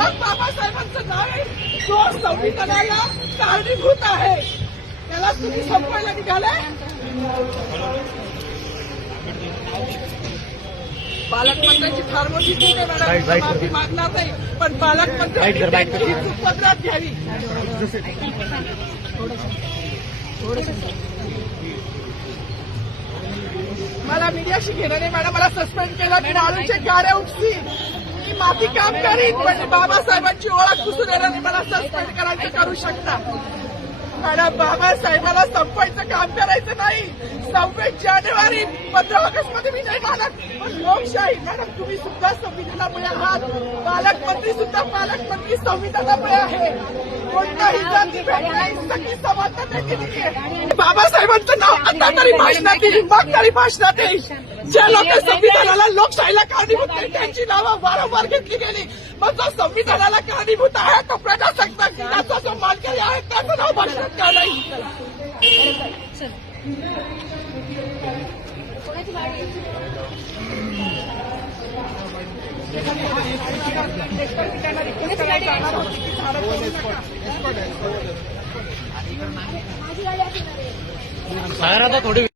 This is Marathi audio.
मग बाबासाहेबांचं नाव आहे जो संविधानाला कारणीभूत आहे त्याला तुम्ही संपवायला निघालाय. पालकमंत्र्यांची फार मोठी चूक आहे मॅडम, माफी मागणार नाही, पण पालकमंत्र्यांनी उपद्रवात घ्यावी. मला मीडियाशी घेणं नाही मॅडम, मला सस्पेंड केलं, मी वाळूचे गाड्या उपसीन, मी माती काम करीन, पण बाबासाहेबांची ओळख पुसून येणार नाही. मला सस्पेंड करायचं करू शकता मॅडम. बाबासाहेबाला संपवायचं काम करायचं नाही. 26 जानेवारी 15 ऑगस्ट मध्ये मी नाही मानत, पण लोकशाही मॅडम तुम्ही सुद्धा संविधानामुळे आहात. पालकमंत्री सुद्धा पालकमंत्री संविधानामुळे आहे. कोणताही जाती भेट नाही, सगळी समानता दिली आहे. बाबासाहेबांचं नाव आता तरी भाषणात येईल, मग तरी भाषणात येईल. ज्या लोक संविधानाला लोकशाहीला कारणीभूत नाही त्यांची नावं वारंवार घेतली गेली. मग जो संविधानाला कारणीभूत आहे तो प्रजासत्ताक दिनाचा जो मानकरी आहे त्याचं नाव भाषणात का नाही. थोडी